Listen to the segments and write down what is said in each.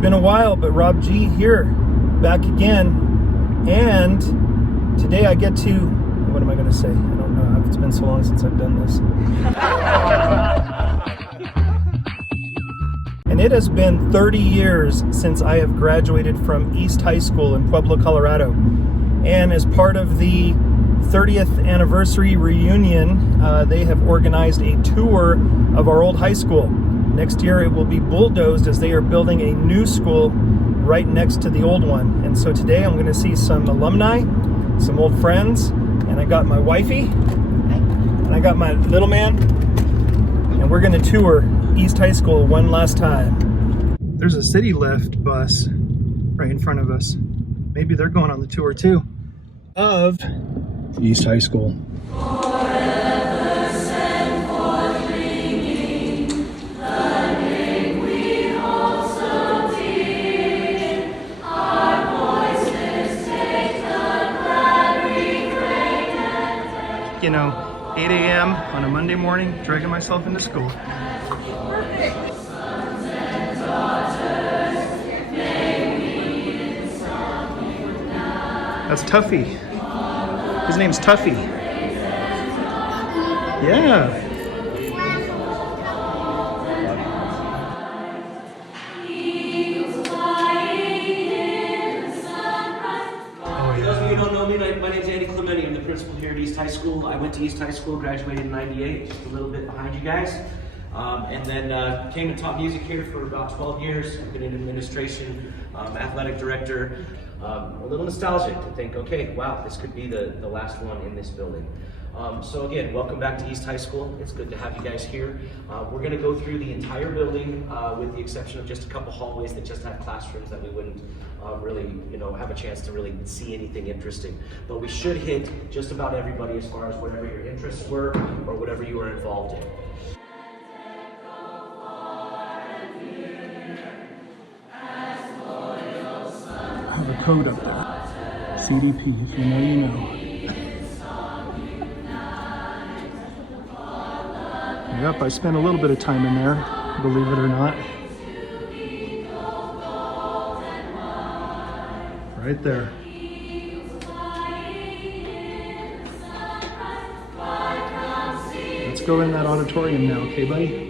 been a while, but Rob G here, back again. And today I get to, what am I going to say? I don't know. It's been so long since I've done this. And it has been 30 years since I have graduated from East High School in Pueblo, Colorado. And as part of the 30th anniversary reunion, they have organized a tour of our old high school. Next year it will be bulldozed as they are building a new school right next to the old one. And so today I'm going to see some alumni, some old friends, and I got my wifey, and I got my little man, and we're going to tour East High School one last time. There's a city lift bus right in front of us. Maybe they're going on the tour too of East High School. You know, 8 a.m. on a Monday morning, dragging myself into school. That's Tuffy. His name's Tuffy. Yeah. For those of you who don't know me, my name's Andy Clementi. I'm the principal here at East High School. I went to East High School, graduated in '98, just a little bit behind you guys. And then came and taught music here for about 12 years. I've been in administration, athletic director. A little nostalgic to think, okay, wow, this could be the last one in this building. So again, welcome back to East High School. It's good to have you guys here. We're going to go through the entire building with the exception of just a couple hallways that just have classrooms that we wouldn't really, have a chance to really see anything interesting. But we should hit just about everybody as far as whatever your interests were or whatever you were involved in. I have a code up there. CDP, if you know, you know. Yep, I spent a little bit of time in there, believe it or not. Right there. Let's go in that auditorium now, okay, buddy?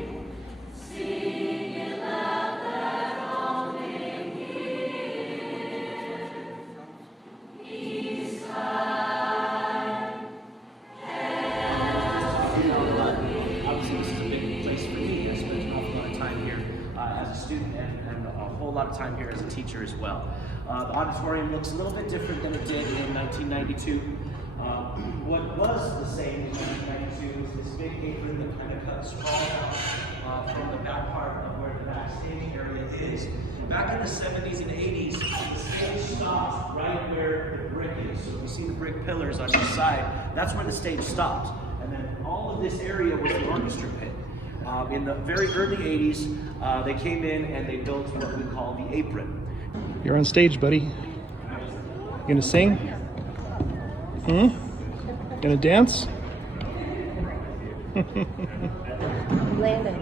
Time here as a teacher as well. The auditorium looks a little bit different than it did in 1992. What was the same in 1992 is this big apron that kind of cuts off from the back part of where the backstage area is. Back in the 70s and 80s, the stage stopped right where the brick is. So you see the brick pillars on each side, that's where the stage stopped. And then all of this area was the orchestra pit. In the very early 80s, they came in and they built what we call the apron. You're on stage, buddy. You gonna sing? Gonna dance? Landon,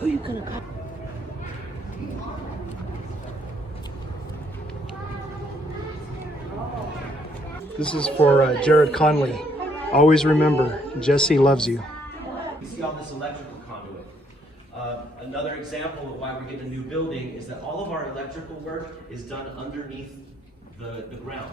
who are you gonna call? This is for Jared Conley. Always remember, Jesse loves you. You see all this electrical conduit. Another example of why we're getting a new building is that all of our electrical work is done underneath the ground.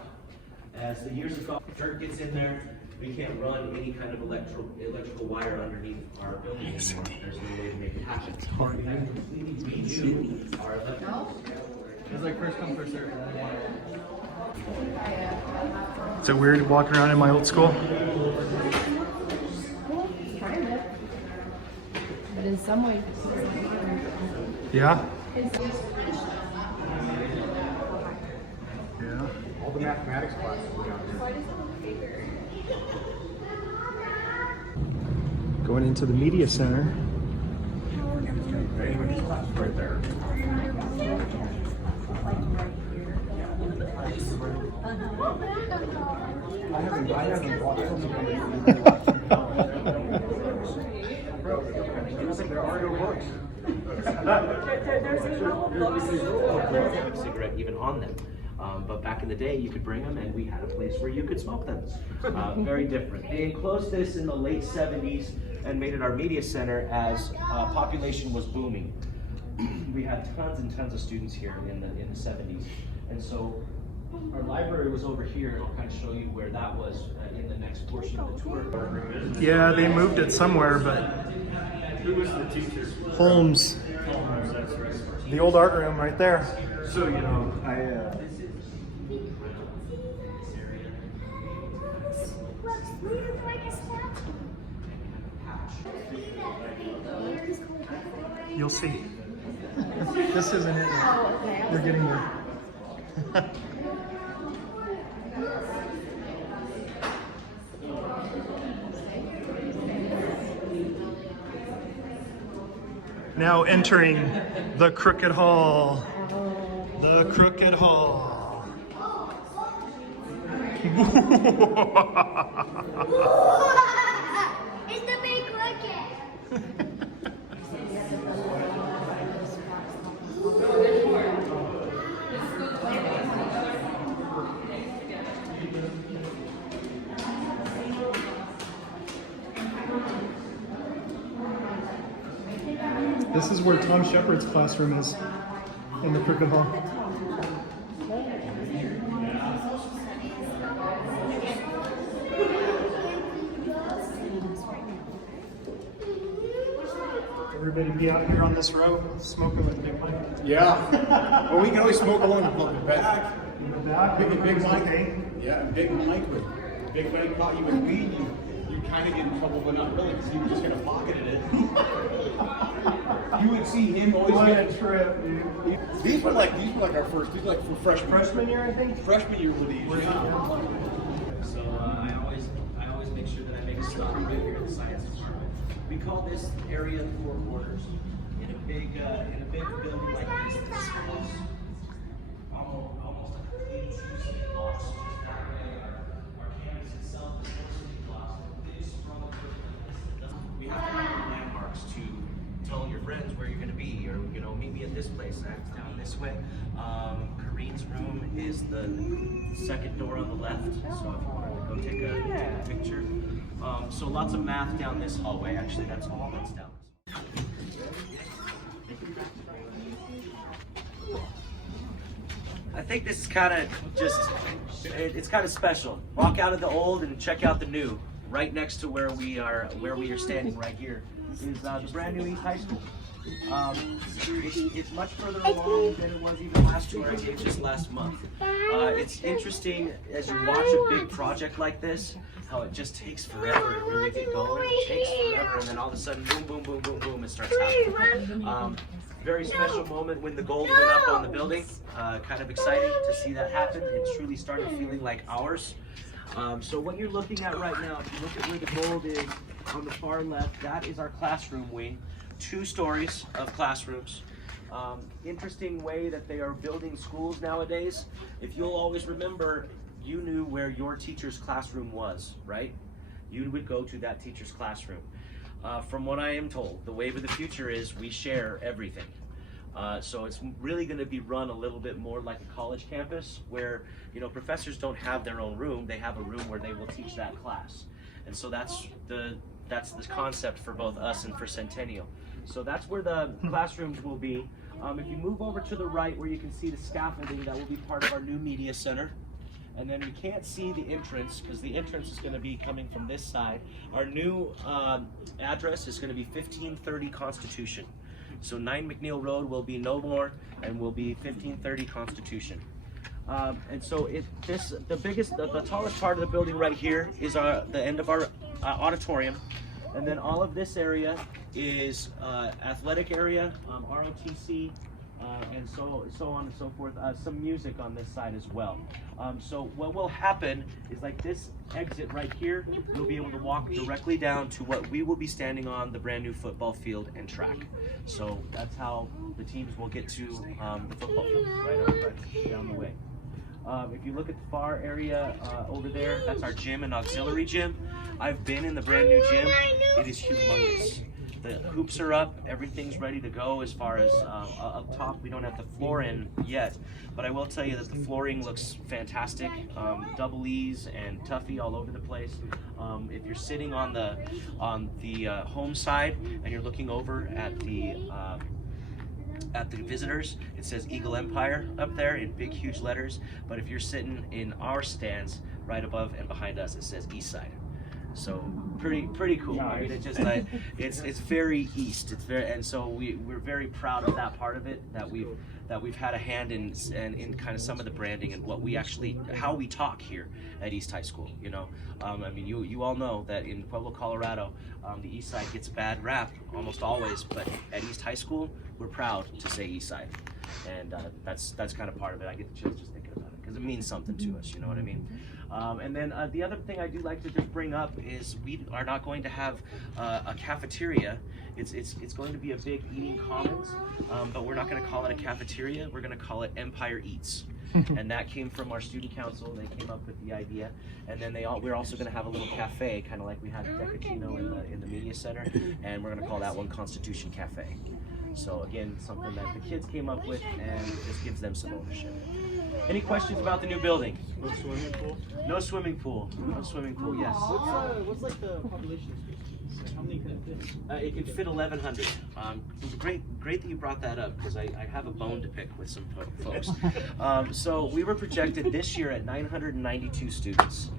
As the years have gone, dirt gets in there, we can't run any kind of electrical wire underneath our building anymore. There's no way to make it happen. We have to completely redo our electrical. It's like first come, first serve. Is it weird walking around in my old school? But in some ways, Yeah? All the mathematics classes we got here. Going into the media center. Anybody's class is right there. I haven't bought something. Bro, there are no books. There's no books, cigarette even on them. But back in the day, you could bring them, and we had a place where you could smoke them. Very different. They enclosed this in the late 70s and made it our media center as population was booming. We had tons and tons of students here in the 70s, and so our library was over here, and I'll kind of show you where that was in the next portion of the tour. Yeah, they moved it somewhere, but Who was the teacher? Holmes, Oh, that's right. the old art room right there. So, you know, You'll see. This isn't it yet. We're getting there. Now entering the Crooked Hall. The Crooked Hall. It's the big cricket. This is where Tom Shepard's classroom is, in the Crooked Hall. Everybody be out here on this road smoking with Big Mike. Yeah. Well, we can always smoke along the back. In the back, Big Mike. okay. Yeah, Big Mike would. Big Mike caught you with weed, you kind of get in trouble, but not really, because he was just going to pocket it. You would see him always What get a trip, dude. These were like our first. These were like for Freshman year, I think? Freshman year were these. So I always make sure that I make a stop right here in the science department. We call this area the four corners. In a big building like this, that smells almost like a clean juicy gloss. Just that way, our campus itself is mostly gloss. Big strong equipment like this. We have to have landmarks to tell your friends where you're going to be, or meet me at this place. That's down this way. Kareen's room is the second door on the left. So if you want to go take a picture. So lots of math down this hallway. Actually, that's all that's down. I think this is kind of it's kind of special. Walk out of the old and check out the new. Right next to where we are standing right here is the brand new East High School. It's much further along than it was even last year. I gave just last month. It's interesting as you watch a big project like this, how it just takes forever to really get going. It takes forever, and then all of a sudden, boom, boom, boom, boom, boom, it starts happening. Very special moment when the gold went up on the building. Kind of exciting to see that happen. It truly started feeling like ours. So what you're looking at right now, if you look at where the gold is on the far left, that is our classroom wing. 2 stories of classrooms. Interesting way that they are building schools nowadays. If you'll always remember, you knew where your teacher's classroom was, right? You would go to that teacher's classroom. From what I am told, the wave of the future is we share everything. So it's really going to be run a little bit more like a college campus where, professors don't have their own room. They have a room where they will teach that class. And so that's the concept for both us and for Centennial. So that's where the classrooms will be. If you move over to the right where you can see the scaffolding, that will be part of our new media center. And then we can't see the entrance because the entrance is going to be coming from this side. Our new address is going to be 1530 Constitution. So 9 McNeil Road will be no more and will be 1530 Constitution. And so the tallest part of the building right here is the end of our auditorium. And then all of this area is athletic area, ROTC, and so on and so forth. Some music on this side as well. So what will happen is like this exit right here, you'll be able to walk directly down to what we will be standing on, the brand new football field and track. So that's how the teams will get to the football field, right down the way. If you look at the far area over there, that's our gym and auxiliary gym. I've been in the brand new gym. It is humongous. the hoops are up, everything's ready to go as far as up top. We don't have the floor in yet, but I will tell you that the flooring looks fantastic. Double E's and Tuffy all over the place. If you're sitting on the home side and you're looking over at the visitors, it says Eagle Empire up there in big huge letters, but if you're sitting in our stands right above and behind us, it says East Side. So pretty cool. I mean, it just it's very east. It's very, and so we're very proud of that part of it, that we've had a hand in kind of some of the branding and what we actually, how we talk here at East High School. You know, I mean, you all know that in Pueblo, Colorado, the East Side gets a bad rap almost always, but at East High School, we're proud to say East Side, and that's kind of part of it. I get the chills just thinking about it because it means something to us. You know what I mean? And then the other thing I do like to just bring up is we are not going to have a cafeteria. It's going to be a big eating commons, but we're not going to call it a cafeteria. We're going to call it Empire Eats. And that came from our student council. They came up with the idea, and then we're also going to have a little cafe, kind of like we had Decatino in the media center, and we're going to call that one Constitution Cafe. So again, something that the kids came up with, and just gives them some ownership. Any questions about the new building? No swimming pool? No swimming pool. No swimming pool, yes. What's like the population? How many can it fit? It can fit 1,100. Great that you brought that up, because I have a bone to pick with some folks. So we were projected this year at 992 students.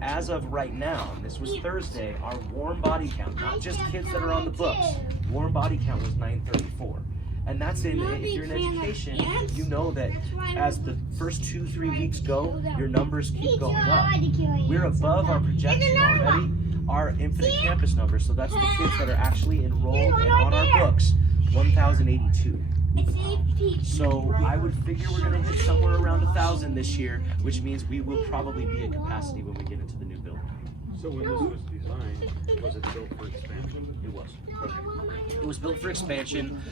As of right now, and this was Thursday, our warm body count, not just kids that are on the books, warm body count was 934. And that's if you're in education, you know that as the first 2-3 weeks go, your numbers keep going up. We're above our projection already, our infinite campus numbers, so that's the kids that are actually enrolled and on our books, 1,082. So I would figure we're going to hit somewhere around 1,000 this year, which means we will probably be at capacity when we get into the new building. So when this was designed, was it built for expansion? It was. It was built for expansion.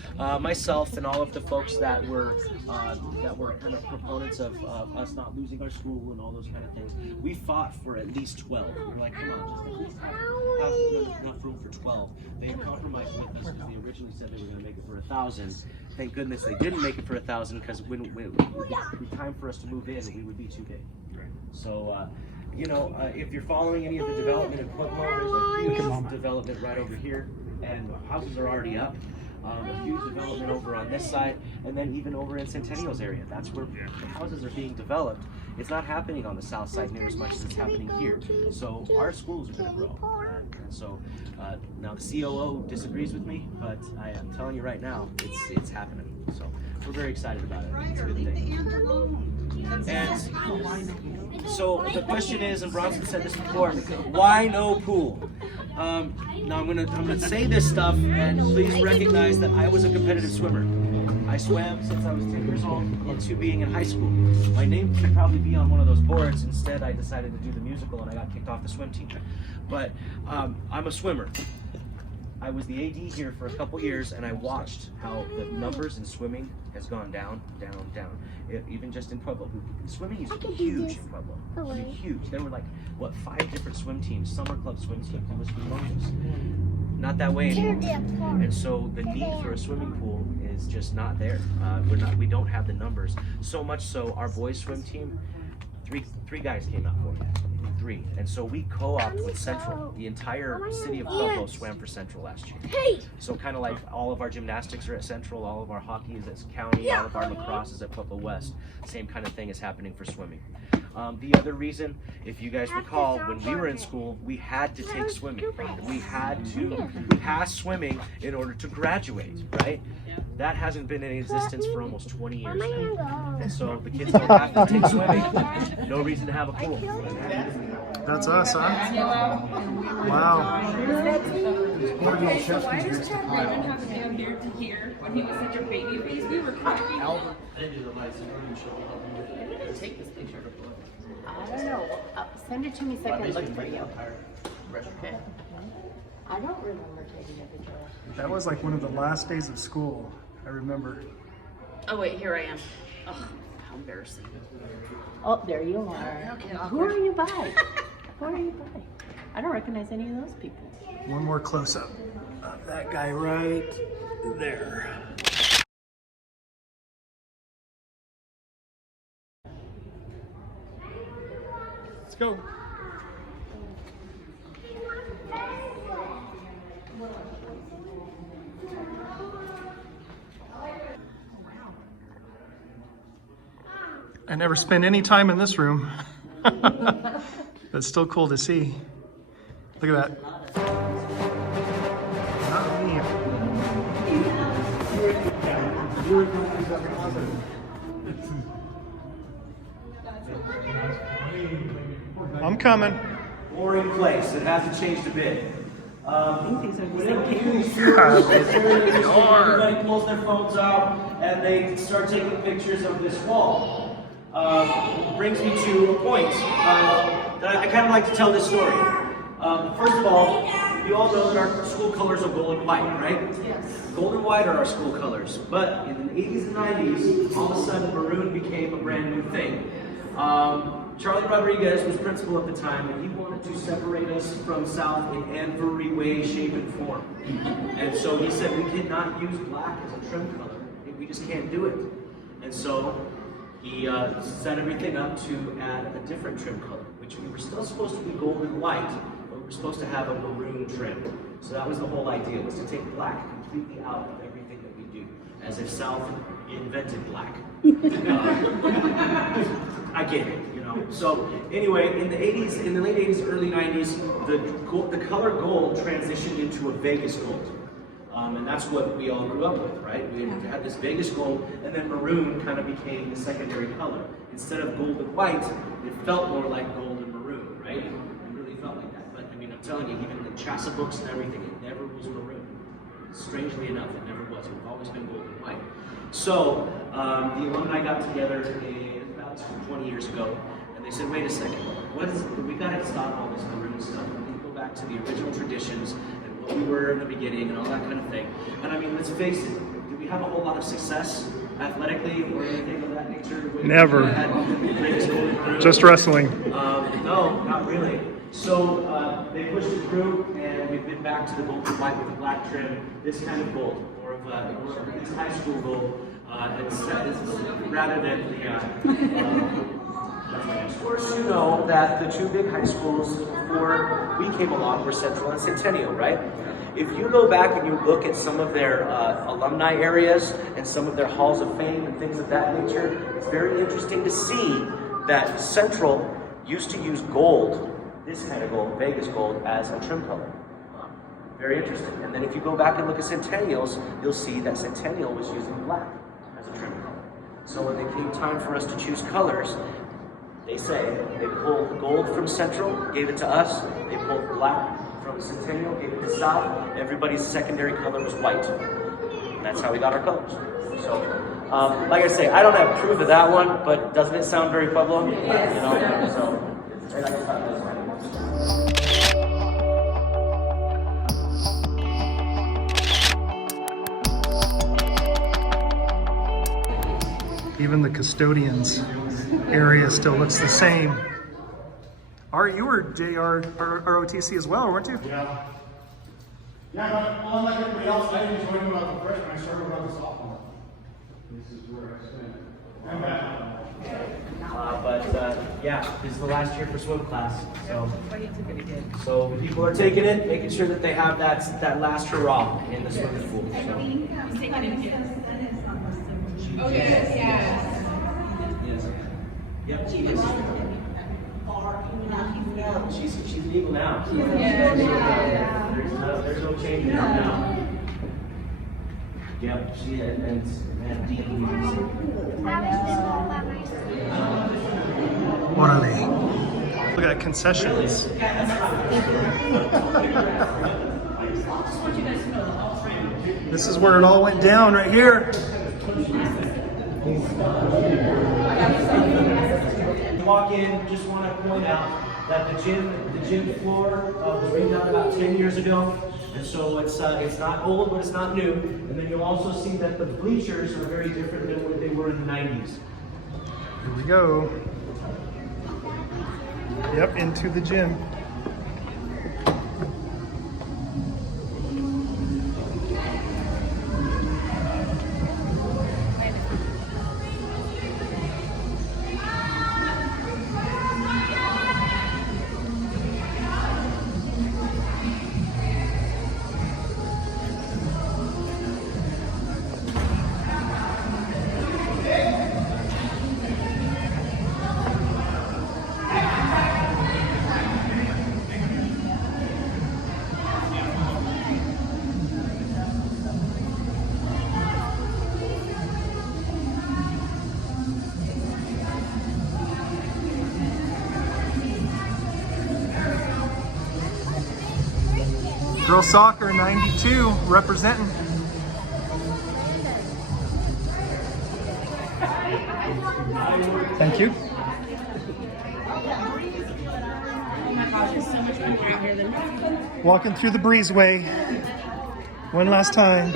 Myself and all of the folks that were kind of proponents of us not losing our school and all those kind of things, we fought for at least 12. We were like, come on, just at least have enough room for 12. They had compromised with us because they originally said they were going to make it for 1,000. Thank goodness they didn't make it for 1,000, because when it would be time for us to move in, we would be too big. So. You know, if you're following any of the development in Pueblo, there's a huge development right over here, and houses are already up. A huge development over on this side, and then even over in Centennial's area. That's where the houses are being developed. It's not happening on the south side near as much as it's happening here. So our schools are going to grow. So now the COO disagrees with me, but I am telling you right now, it's happening. So we're very excited about it. It's a good thing. And so the question is, and Bronson said this before, why no pool? Now I'm gonna say this stuff, and please recognize that I was a competitive swimmer. I swam since I was 10 years old into being in high school. My name could probably be on one of those boards. Instead, I decided to do the musical, and I got kicked off the swim team. But I'm a swimmer. I was the AD here for a couple years, and I watched how the numbers in swimming has gone down, down, down. Even just in Pueblo, swimming used to be huge in Pueblo. It was huge. There were like, what, 5 different swim teams, summer club swim teams. It was humongous. Not that way anymore. And so the need for a swimming pool is just not there. We don't have the numbers. So much so, our boys swim team, three guys came out for it. 3. And so we co-opted with Central. The entire city of Pueblo swam for Central last year. So kind of like all of our gymnastics are at Central, all of our hockey is at County, all of our lacrosse is at Pueblo West. Same kind of thing is happening for swimming. The other reason, if you guys recall, when we were in school, we had to take swimming. We had to pass swimming in order to graduate, right? That hasn't been in existence for almost 20 years now. And so the kids don't have to take swimming. No reason to have a pool. That's us, huh? Wow. Why does Chad Raymond have to down here to here when he was such a baby face? We were cracking up. Take this picture. I don't know. Send it to me so I can look for you. Okay. I don't remember taking a picture. That was like one of the last days of school, I remember. Oh wait, here I am. Oh, how embarrassing. Oh, there you are. Who are you by? Who are you by? I don't recognize any of those people. One more close-up. That guy right there. Let's go. I never spend any time in this room. That's still cool to see. Look at that. Not me. I'm coming. Boring place. It hasn't changed a bit. Whenever you do these tours, everybody pulls their phones out and they start taking pictures of this wall. Brings me to a point that I kind of like to tell this story. First of all, you all know that our school colors are gold and white, right? Yes. Gold and white are our school colors. But in the 80s and 90s, all of a sudden maroon became a brand new thing. Charlie Rodriguez was principal at the time, and he wanted to separate us from South in every way, shape, and form. And so he said we cannot use black as a trim color. We just can't do it. And so he set everything up to add a different trim color, which we were still supposed to be gold and white, but we were supposed to have a maroon trim. So that was the whole idea, was to take black completely out of everything that we do, as if South invented black. I get it, you know. So anyway, in the 80s, in the late 80s, early 90s, the color gold transitioned into a Vegas gold. And that's what we all grew up with, right? We had this Vegas gold, and then maroon kind of became the secondary color. Instead of gold and white, it felt more like gold and maroon, right? It really felt like that. But I mean, I'm telling you, even the CHASA books and everything, it never was maroon. Strangely enough, it never was. It's always been gold and white. So the alumni got together about 20 years ago, and they said, wait a second, we got to stop all this maroon stuff. We need to go back to the original traditions and what we were in the beginning and all that kind of thing. And I mean, let's face it, did we have a whole lot of success athletically or anything of that nature? Never. Just wrestling. No, not really. So they pushed it through, and we've been back to the gold and white with the black trim, this kind of gold, more of a East High School gold, rather than the. Of course, you know that the two big high schools before we came along were Central and Centennial, right? If you go back and you look at some of their alumni areas and some of their halls of fame and things of that nature, it's very interesting to see that Central used to use gold, this kind of gold, Vegas gold, as a trim color. Very interesting. And then if you go back and look at Centennials, you'll see that Centennial was using black as a trim color. So when it came time for us to choose colors, they say they pulled gold from Central, gave it to us. They pulled black from Centennial, gave it to South. Everybody's secondary color was white. And that's how we got our colors. So, like I say, I don't have proof of that one, but doesn't it sound very Pueblo? Yes. You know, so I just thought this one. Even the custodians area still looks the same. Art, you were JR ROTC as well, weren't you? Yeah. Yeah, but well, unlike everybody else, I didn't join when I was a freshman. I started when I was a sophomore. This is where I stand. Yeah, this is the last year for swim class. So people are taking it, making sure that they have that last hurrah in the swimming pool. So. He's taking it again. Oh, yes, yes. Yep, she is. She's legal now. There's no change now. Yep, she is. What are they? Look at concessions. This is where it all went down right here. Walk in, just want to point out that the gym floor was redone about 10 years ago, and so it's not old, but it's not new. And then you'll also see that the bleachers are very different than what they were in the 90s. Here we go. Yep, into the gym. Girls soccer 92 representing. Thank you. Oh my gosh, there's so much country out here than Walking through the breezeway. One last time.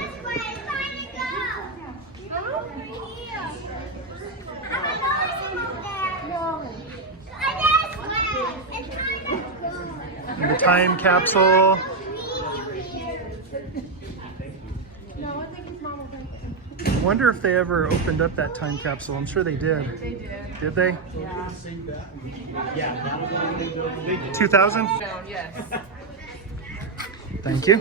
The time capsule. I wonder if they ever opened up that time capsule. I'm sure they did. They did. Did they? Yeah. 2000? Yes. Thank you.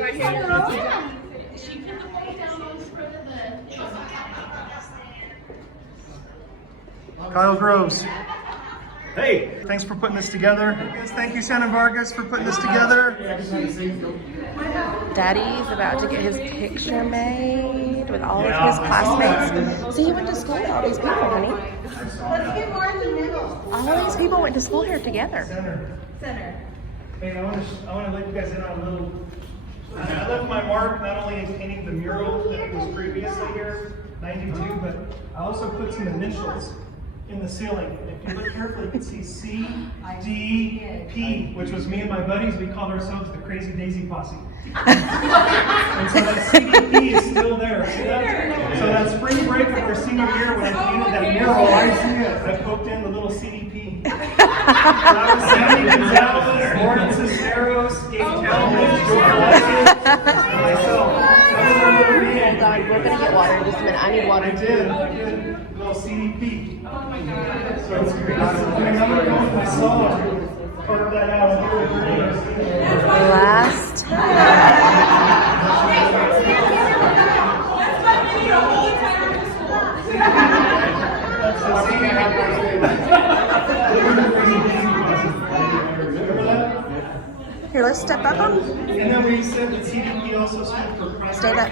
Kyle Groves. Hey! Thanks for putting this together. Thank you, Shannon Vargas, for putting this together. Daddy's about to get his picture made with all of his classmates. See, he went to school with all these people, honey. Let's get more in the middle. All of these people went to school here together. Center. Hey, I want to let you guys in on a little. I left my mark not only in painting the mural that was previously here, 92, but I also put some initials in the ceiling. If you look carefully, you can see C, D, P, which was me and my buddies. We called ourselves the Crazy Daisy Posse. And so that CDP is still there. See that? So that spring break of our senior year when I painted that mural, I poked in the little CDP. So that was Sandy Gonzalez, Morton Cisneros, Gabe Talmadge, Joe Watkins, and myself. That was our little reading. Hold on, we're gonna get water in just a minute. I need water I too. did. Little CDP. So it's great. I saw carve that out. Last Here, let's step up them. And then we said that CDP also stood for private. Stand up.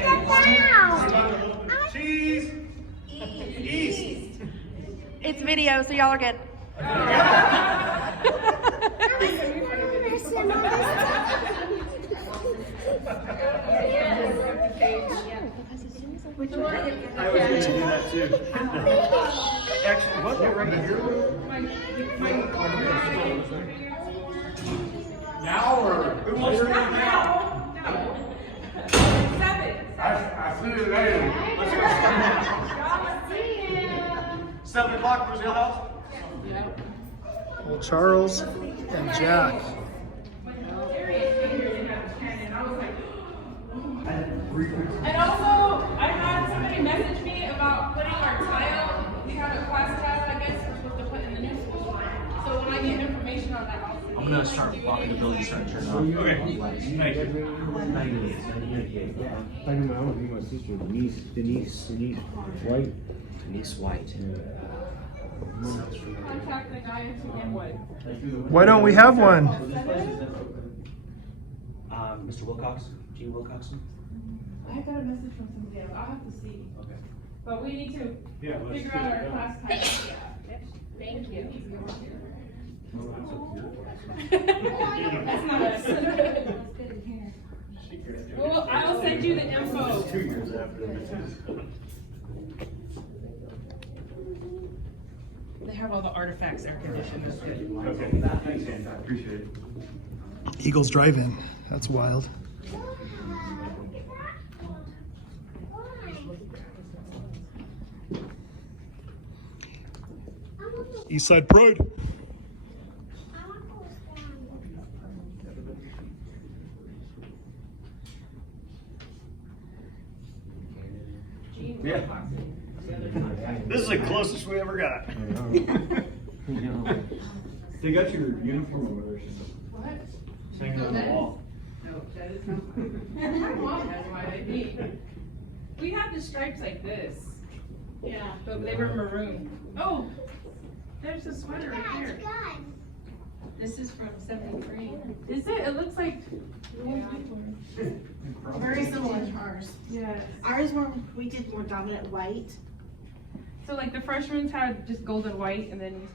Cheese. East. It's video, so y'all are good. I was going to do that too. Actually, wasn't it right here? Now or? Who wants to do it now? I see you later. 7 o'clock, where's your house? Well, Charles and Jack. And also, I had somebody message me about putting our tile. We have a class tile, I guess, we're supposed to put in the new school. So when I get information on that, I'll send I'm gonna start walking the building, start turning on. Okay, thank you. 98. I know my own, my sister, Denise White. Denise White. contact the guy in Kenwood. Why don't we have one? Mr. Wilcox, Gene Wilcoxon. I got a message from somebody else. I'll have to see. Okay. But we need to Yeah, let's figure do out our that. class time. Thank you. That's not us. Well, I'll send you the info. 2 years after. They have all the artifacts air conditioned. That's good. Okay, thanks, Andy. I appreciate it. Eagles Drive-In. That's wild. Eastside Pride. Yeah. This is the closest we ever got. They got your uniform over there. What? Hanging on the wall. No, that is not. My mom has my ID. We had the stripes like this. Yeah. But they were maroon. Oh, there's a sweater right here. This is from '73. Is it? It looks like. Very similar to ours. Yes. Ours were, we did more dominant white. So like the freshmen had just gold and white, and then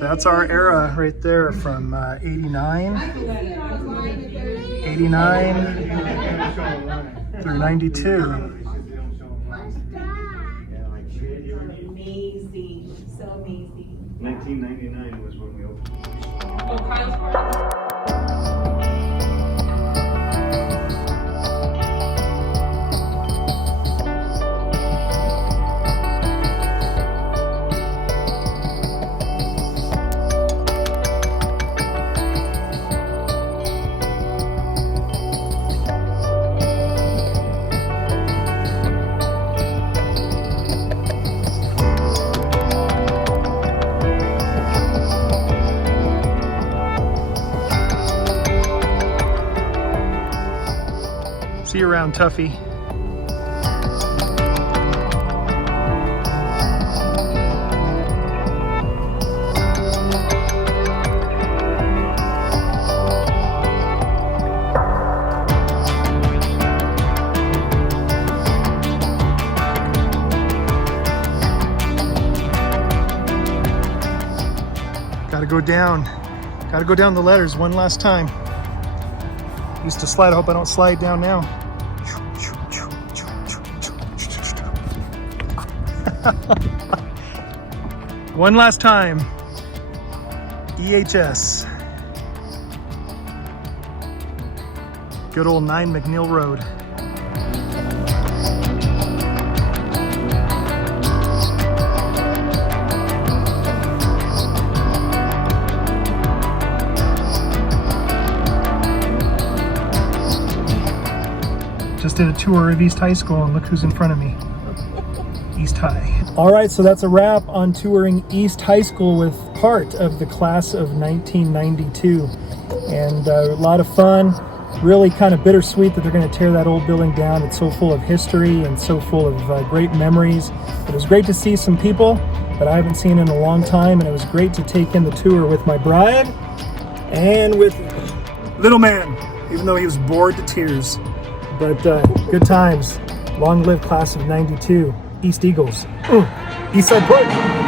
That's our era right there from 89 through 92. Amazing, so amazing. 1999 was when we opened. oh, Kyle's part. See you around, Tuffy. Gotta go down. Gotta go down the letters one last time. Used to slide, I hope I don't slide down now. One last time. EHS. Good old 9 McNeil Road. Just did a tour of East High School and look who's in front of me. East High. All right, so that's a wrap on touring East High School with part of the class of 1992. And a lot of fun, really kind of bittersweet that they're going to tear that old building down. It's so full of history and so full of great memories. It was great to see some people that I haven't seen in a long time, and it was great to take in the tour with my bride and with little man, even though he was bored to tears. But good times. Long live class of 92. East Eagles. East Side Park.